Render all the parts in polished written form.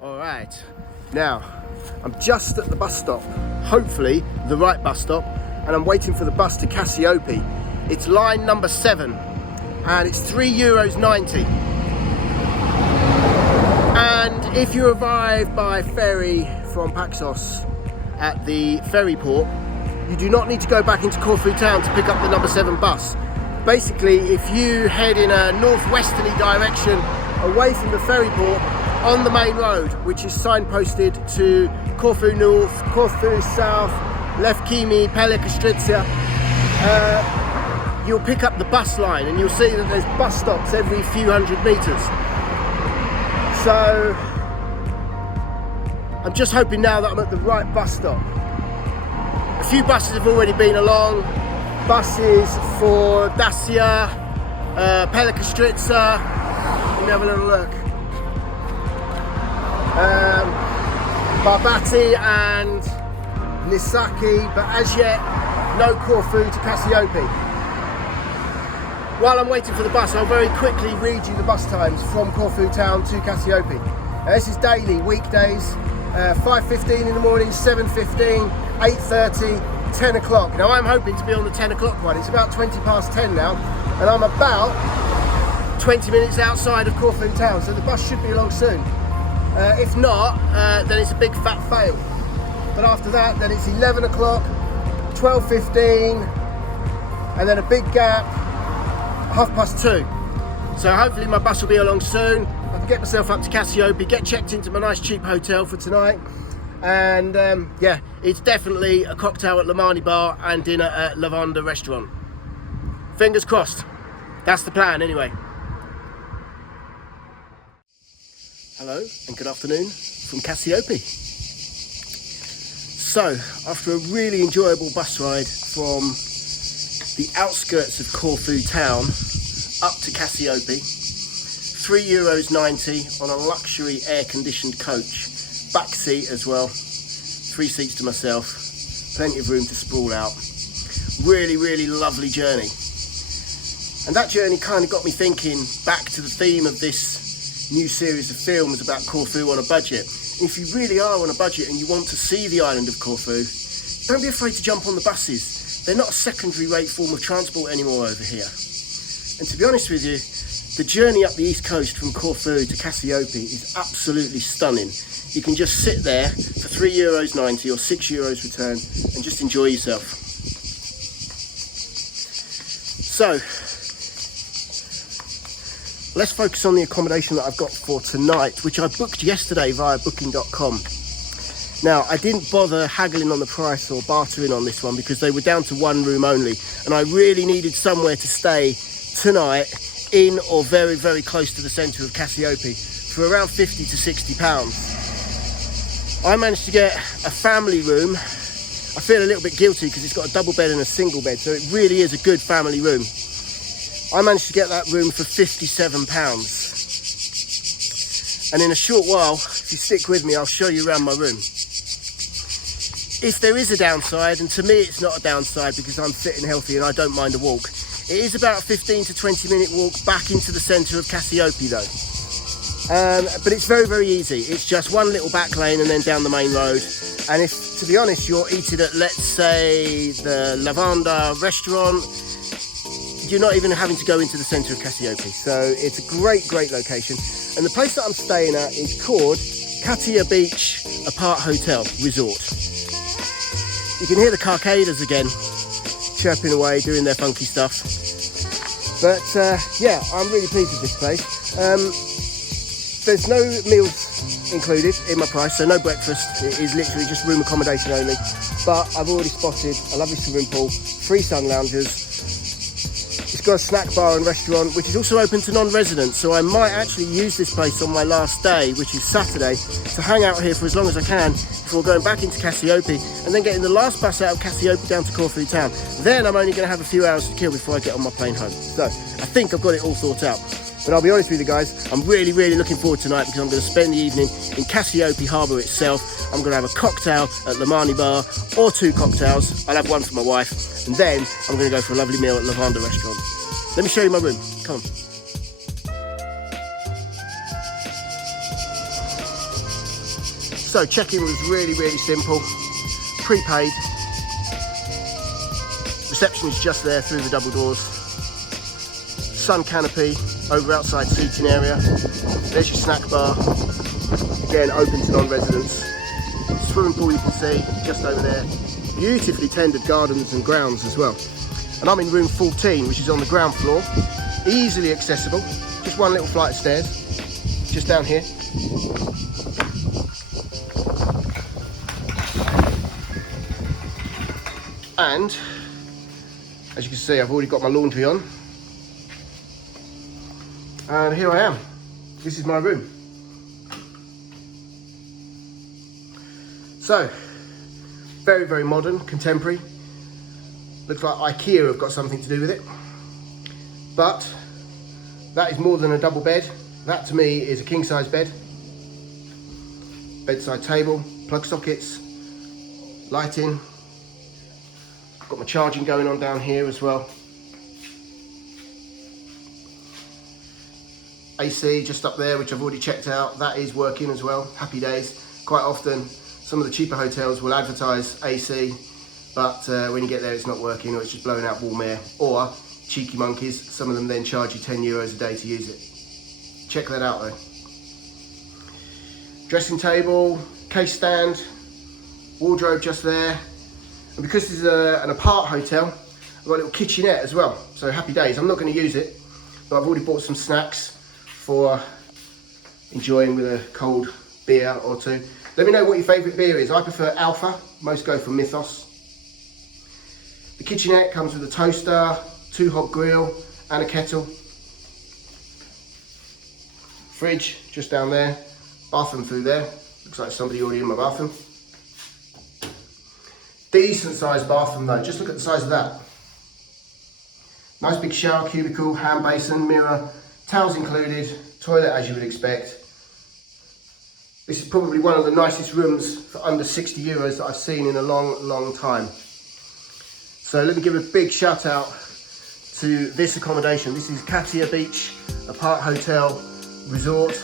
Alright, now I'm just at the bus stop, hopefully the right bus stop, and I'm waiting for the bus to Cassiope. It's line number 7 and it's €3.90. And if you arrive by ferry from Paxos at the ferry port, you do not need to go back into Corfu town to pick up the number 7 bus. Basically, if you head in a northwesterly direction away from the ferry port on the main road, which is signposted to Corfu North, Corfu South, Lefkimi, Pelekastritsia, you'll pick up the bus line and you'll see that there's bus stops every few hundred meters. So I'm just hoping now that I'm at the right bus stop. A few buses have already been along. Buses for Dacia, Pelekastritsa. Let me have a little look. Barbati and Nisaki, but as yet, no Corfu to Cassiope. While I'm waiting for the bus, I'll very quickly read you the bus times from Corfu town to Cassiope. Now, this is daily, weekdays, 5:15 in the morning, 7:15, 8:30, 10 o'clock. Now I'm hoping to be on the 10 o'clock one. It's about 20 past 10 now, and I'm about 20 minutes outside of Corfu town, so the bus should be along soon. If not, then it's a big fat fail. But after that, then it's 11 o'clock, 12:15, and then a big gap, 2:30. So hopefully my bus will be along soon. I can get myself up to Cassiope, get checked into my nice cheap hotel for tonight. And yeah, it's definitely a cocktail at Lamani Bar and dinner at Lavanda Restaurant. Fingers crossed. That's the plan anyway. Hello and good afternoon from Cassiope. So, after a really enjoyable bus ride from the outskirts of Corfu town up to Cassiope, €3.90 on a luxury air-conditioned coach, back seat as well, 3 seats to myself, plenty of room to sprawl out. Really lovely journey. And that journey kind of got me thinking back to the theme of this new series of films about Corfu on a budget. And if you really are on a budget and you want to see the island of Corfu, don't be afraid to jump on the buses. They're not a secondary rate form of transport anymore over here. And to be honest with you, the journey up the east coast from Corfu to Cassiope is absolutely stunning. You can just sit there for €3.90 or €6 return and just enjoy yourself. So, let's focus on the accommodation that I've got for tonight, which I booked yesterday via booking.com. Now, I didn't bother haggling on the price or bartering on this one because they were down to 1 room only, and I really needed somewhere to stay tonight in or very close to the centre of Cassiope for around £50 to £60. I managed to get a family room. I feel a little bit guilty because it's got a double bed and a single bed, so it really is a good family room. I managed to get that room for £57. And in a short while, if you stick with me, I'll show you around my room. If there is a downside, and to me it's not a downside because I'm fit and healthy and I don't mind a walk, it is about a 15 to 20 minute walk back into the centre of Cassiope though. But it's very easy. It's just one little back lane and then down the main road. And if, to be honest, you're eating at, let's say, the Lavanda Restaurant, you're not even having to go into the centre of Cassiope. So it's a great location. And the place that I'm staying at is called Katia Beach Apart Hotel Resort. You can hear the carcadas again, chirping away, doing their funky stuff. But yeah, I'm really pleased with this place. There's no meals included in my price, so no breakfast. It is literally just room accommodation only. But I've already spotted a lovely swimming pool, 3 sun lounges. It's got a snack bar and restaurant, which is also open to non-residents. So I might actually use this place on my last day, which is Saturday, to hang out here for as long as I can before going back into Cassiope and then getting the last bus out of Cassiope down to Corfu town. Then I'm only going to have a few hours to kill before I get on my plane home. So I think I've got it all thought out. But I'll be honest with you guys, I'm really looking forward tonight because I'm going to spend the evening in Cassiope Harbour itself. I'm going to have a cocktail at Lamani Bar, or 2 cocktails. I'll have one for my wife, and then I'm going to go for a lovely meal at Lavanda Restaurant. Let me show you my room. Come on. So check-in was really simple, prepaid. Reception is just there through the double doors. Sun canopy over outside seating area. There's your snack bar, again open to non-residents. Swimming pool you can see just over there. Beautifully tended gardens and grounds as well. And I'm in room 14, which is on the ground floor, easily accessible. Just one little flight of stairs, just down here. And as you can see, I've already got my laundry on. And here I am. This is my room. So, very modern, contemporary. Looks like IKEA have got something to do with it. But that is more than a double bed. That to me is a king size bed. Bedside table, plug sockets, lighting. Got my charging going on down here as well. AC just up there, which I've already checked out. That is working as well. Happy days. Quite often, some of the cheaper hotels will advertise AC, but when you get there, it's not working, or it's just blowing out warm air. Or cheeky monkeys, some of them then charge you 10 euros a day to use it. Check that out though. Dressing table, case stand, wardrobe just there. And because this is an apart hotel, I've got a little kitchenette as well. So happy days. I'm not going to use it, but I've already bought some snacks for enjoying with a cold beer or two. Let me know what your favourite beer is. I prefer Alpha. Most go for Mythos. The kitchenette comes with a toaster, 2-hob grill and a kettle. Fridge just down there. Bathroom through there. Looks like somebody already in my bathroom. Decent sized bathroom though, just look at the size of that. Nice big shower cubicle, hand basin, mirror, towels included, toilet as you would expect. This is probably one of the nicest rooms for under 60 euros that I've seen in a long time. So let me give a big shout out to this accommodation. This is Katia Beach Apart Hotel Resort.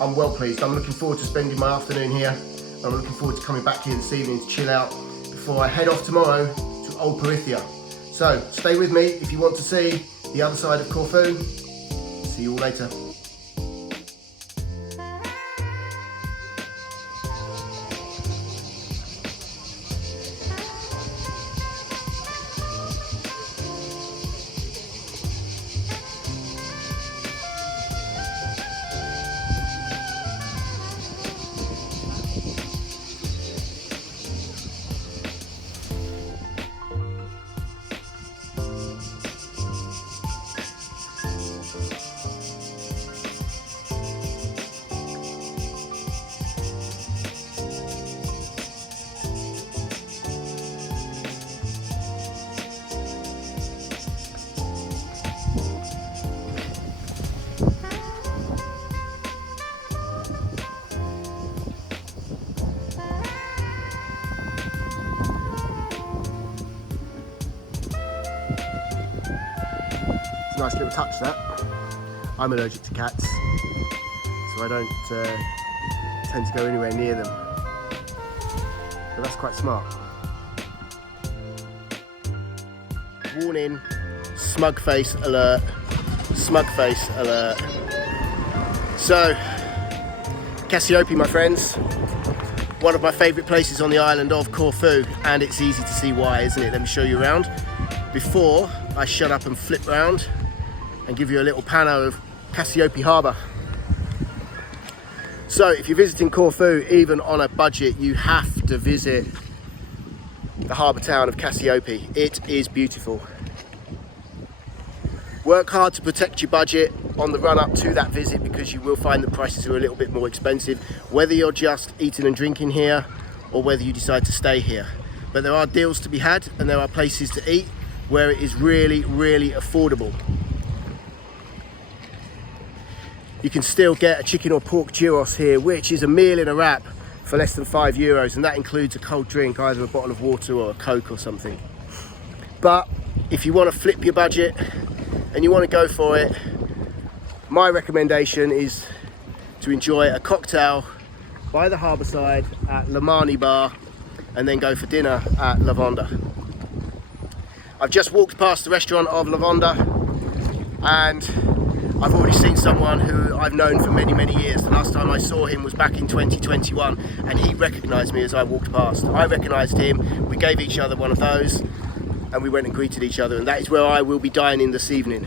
I'm well pleased. I'm looking forward to spending my afternoon here. I'm looking forward to coming back here this evening to chill out before I head off tomorrow to Old Parithia. So stay with me if you want to see the other side of Corfu. See you all later. Nice little touch that. I'm allergic to cats, so I don't tend to go anywhere near them. But that's quite smart. Warning, smug face alert, smug face alert. So, Cassiope, my friends, one of my favourite places on the island of Corfu, and it's easy to see why, isn't it? Let me show you around before I shut up and flip round and give you a little pano of Cassiope Harbour. So if you're visiting Corfu, even on a budget, you have to visit the harbour town of Cassiope. It is beautiful. Work hard to protect your budget on the run up to that visit, because you will find the prices are a little bit more expensive, whether you're just eating and drinking here or whether you decide to stay here. But there are deals to be had, and there are places to eat where it is really affordable. You can still get a chicken or pork gyros here, which is a meal in a wrap for less than €5, and that includes a cold drink, either a bottle of water or a Coke or something. But if you want to flip your budget and you want to go for it, my recommendation is to enjoy a cocktail by the harbour side at Lamani Bar and then go for dinner at Lavanda. I've just walked past the restaurant of Lavanda and I've already seen someone who I've known for many, many years. The last time I saw him was back in 2021 and he recognised me as I walked past. I recognised him, we gave each other one of those and we went and greeted each other, and that is where I will be dining this evening.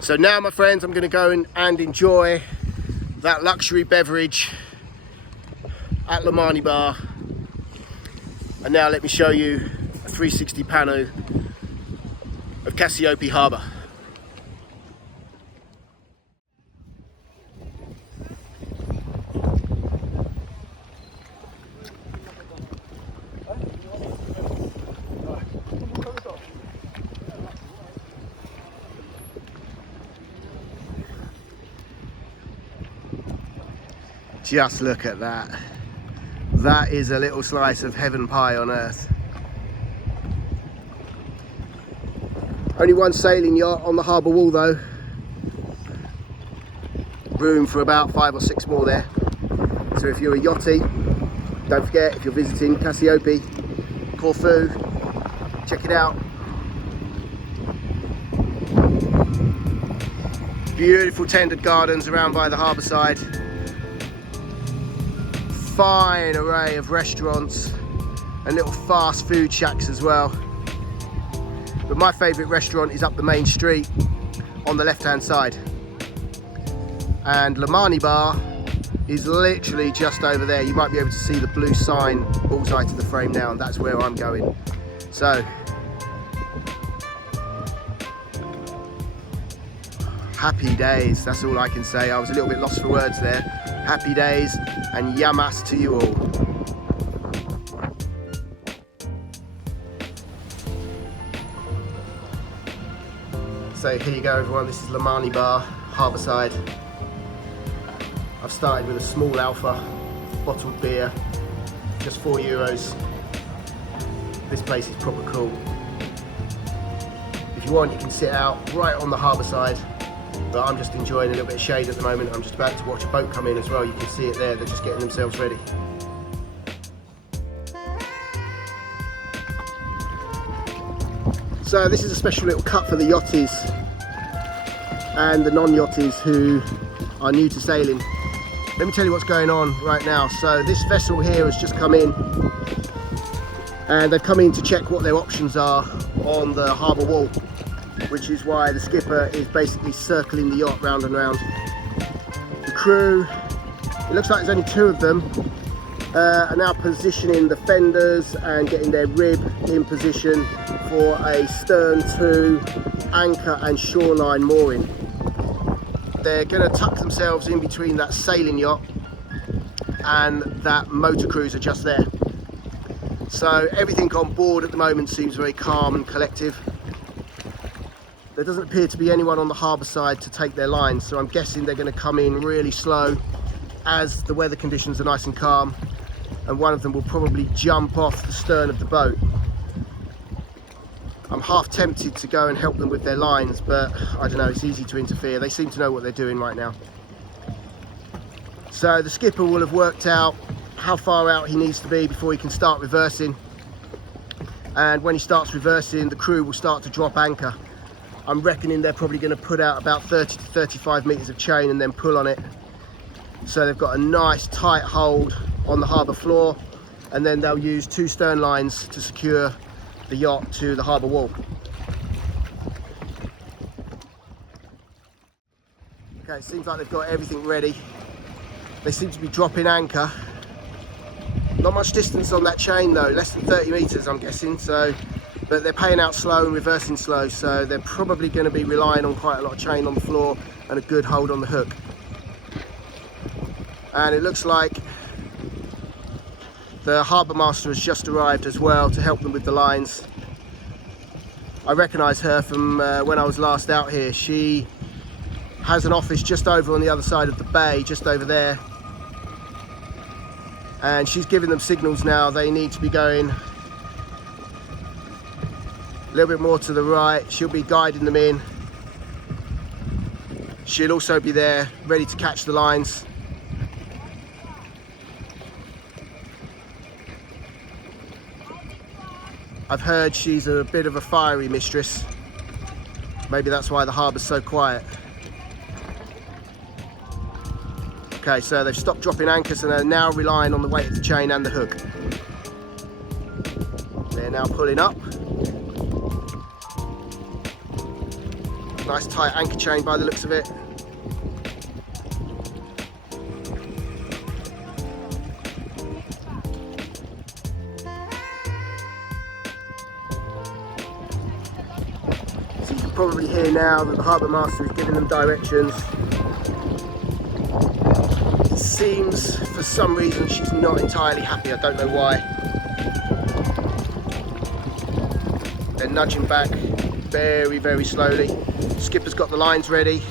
So now, my friends, I'm going to go and enjoy that luxury beverage at Lamani Bar. And now let me show you a 360 pano of Cassiope Harbour. Just look at that. That is a little slice of heaven pie on earth. Only one sailing yacht on the harbour wall though. Room for about 5 or 6 more there. So if you're a yachty, don't forget, if you're visiting Cassiope, Corfu, check it out. Beautiful tended gardens around by the harbour side. Fine array of restaurants and little fast food shacks as well. But my favourite restaurant is up the main street on the left hand side. And Lamani Bar is literally just over there. You might be able to see the blue sign bullseye to the frame now, and that's where I'm going. So, happy days, that's all I can say. I was a little bit lost for words there. Happy days and yamas to you all. So here you go everyone, this is Lamani Bar, Harbourside. I've started with a small alpha, bottled beer, just €4. This place is proper cool. If you want, you can sit out right on the harbourside. But I'm just enjoying a little bit of shade at the moment. I'm just about to watch a boat come in as well. You can see it there, they're just getting themselves ready. So this is a special little cut for the yachties and the non-yachties who are new to sailing. Let me tell you what's going on right now. So this vessel here has just come in and they've come in to check what their options are on the harbour wall, which is why the skipper is basically circling the yacht round and round. The crew, it looks like there's only 2 of them, are now positioning the fenders and getting their rib in position for a stern to anchor and shoreline mooring. They're going to tuck themselves in between that sailing yacht and that motor cruiser just there. So everything on board at the moment seems very calm and collective. There doesn't appear to be anyone on the harbour side to take their lines, so I'm guessing they're going to come in really slow as the weather conditions are nice and calm, and one of them will probably jump off the stern of the boat. I'm half tempted to go and help them with their lines, but I don't know, it's easy to interfere. They seem to know what they're doing right now. So the skipper will have worked out how far out he needs to be before he can start reversing, and when he starts reversing, the crew will start to drop anchor. I'm reckoning they're probably going to put out about 30 to 35 metres of chain and then pull on it. So they've got a nice tight hold on the harbour floor, and then they'll use 2 stern lines to secure the yacht to the harbour wall. Okay, it seems like they've got everything ready. They seem to be dropping anchor. Not much distance on that chain though, less than 30 metres I'm guessing, so, but they're paying out slow and reversing slow, so they're probably going to be relying on quite a lot of chain on the floor and a good hold on the hook. And it looks like the harbour master has just arrived as well to help them with the lines. I recognise her from when I was last out here. She has an office just over on the other side of the bay, just over there. And she's giving them signals now. They need to be going a little bit more to the right. She'll be guiding them in. She'll also be there ready to catch the lines. I've heard she's a bit of a fiery mistress. Maybe that's why the harbour's so quiet. Okay, so they've stopped dropping anchors and are now relying on the weight of the chain and the hook. They're now pulling up. Nice tight anchor chain by the looks of it. So you can probably hear now that the harbour master is giving them directions. It seems for some reason she's not entirely happy, I don't know why. They're nudging back very, very slowly. Skipper's got the lines ready.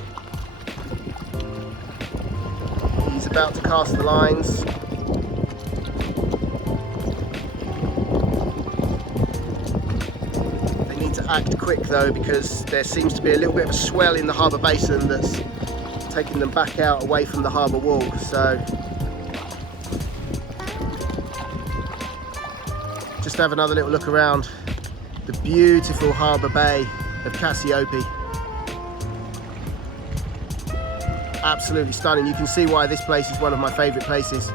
He's about to cast the lines. They need to act quick though, because there seems to be a little bit of a swell in the harbour basin that's taking them back out away from the harbour wall. So just have another little look around the beautiful harbour bay of Cassiope. Absolutely stunning. You can see why this place is one of my favourite places.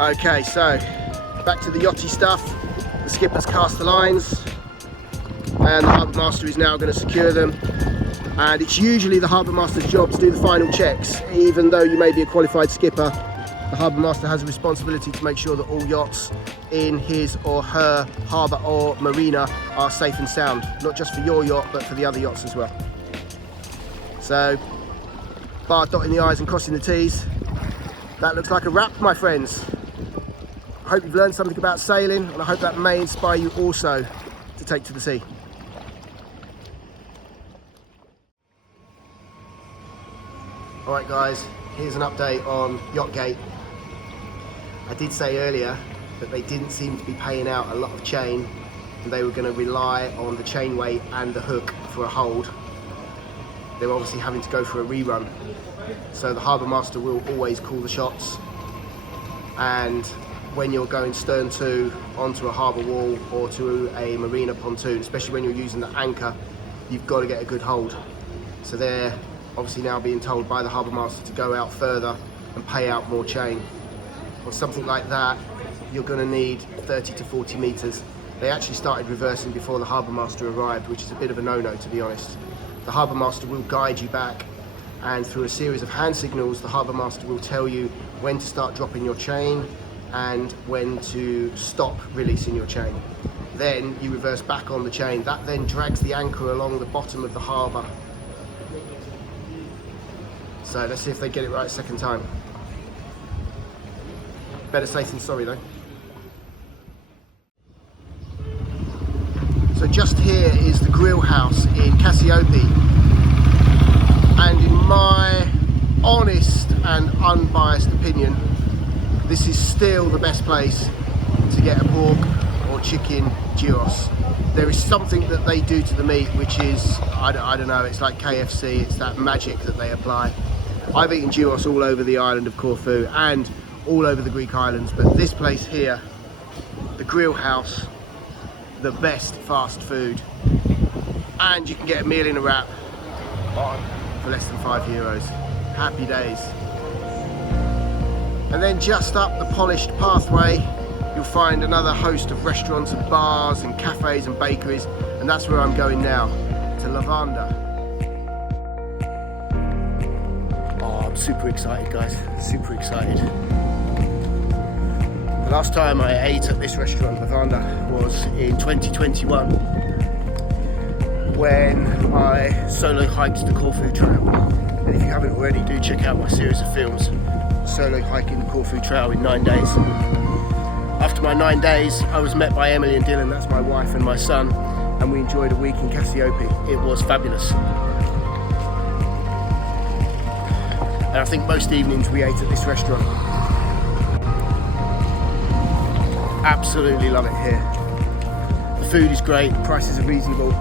Okay, so back to the yachty stuff. The skipper's cast the lines and the harbour master is now going to secure them. And it's usually the harbour master's job to do the final checks. Even though you may be a qualified skipper, the harbour master has a responsibility to make sure that all yachts in his or her harbour or marina are safe and sound, not just for your yacht but for the other yachts as well. So, bar dotting the I's and crossing the T's. That looks like a wrap, my friends. I hope you've learned something about sailing, and I hope that may inspire you also to take to the sea. Alright guys, here's an update on Yachtgate. I did say earlier that they didn't seem to be paying out a lot of chain, and they were going to rely on the chain weight and the hook for a hold. They were obviously having to go for a rerun, so the harbour master will always call the shots. And when you're going stern to onto a harbour wall or to a marina pontoon, especially when you're using the anchor, you've got to get a good hold. So they're obviously now being told by the harbour master to go out further and pay out more chain. On something like that, you're going to need 30 to 40 metres. They actually started reversing before the harbour master arrived, which is a bit of a no-no, to be honest. The harbour master will guide you back, and through a series of hand signals, the harbour master will tell you when to start dropping your chain and when to stop releasing your chain. Then you reverse back on the chain. That then drags the anchor along the bottom of the harbour. So let's see if they get it right second time. Better safe than sorry though. So just here is the grill house in Cassiope, and in my honest and unbiased opinion, this is still the best place to get a pork or chicken gyros. There is something that they do to the meat which is, I don't know, it's like KFC, it's that magic that they apply. I've eaten gyros all over the island of Corfu and all over the Greek islands, but this place here, the grill house, the best fast food, and you can get a meal in a wrap for less than €5. Happy days. And then just up the polished pathway, you'll find another host of restaurants and bars and cafes and bakeries, and that's where I'm going now, to Lavanda. Oh, I'm super excited guys, super excited. The last time I ate at this restaurant, Lavanda, was in 2021 when I solo hiked the Corfu Trail. And if you haven't already, do check out my series of films, Solo Hiking the Corfu Trail in 9 days. After my 9 days, I was met by Emily and Dylan, that's my wife and my son, and we enjoyed a week in Cassiope. It was fabulous. And I think most evenings we ate at this restaurant. Absolutely love it here. The food is great, the prices are reasonable.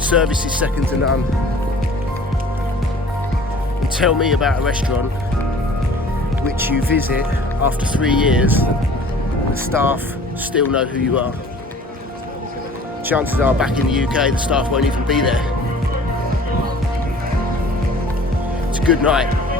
Service is second to none. And tell me about a restaurant which you visit after 3 years, the staff still know who you are. Chances are back in the UK the staff won't even be there. It's a good night.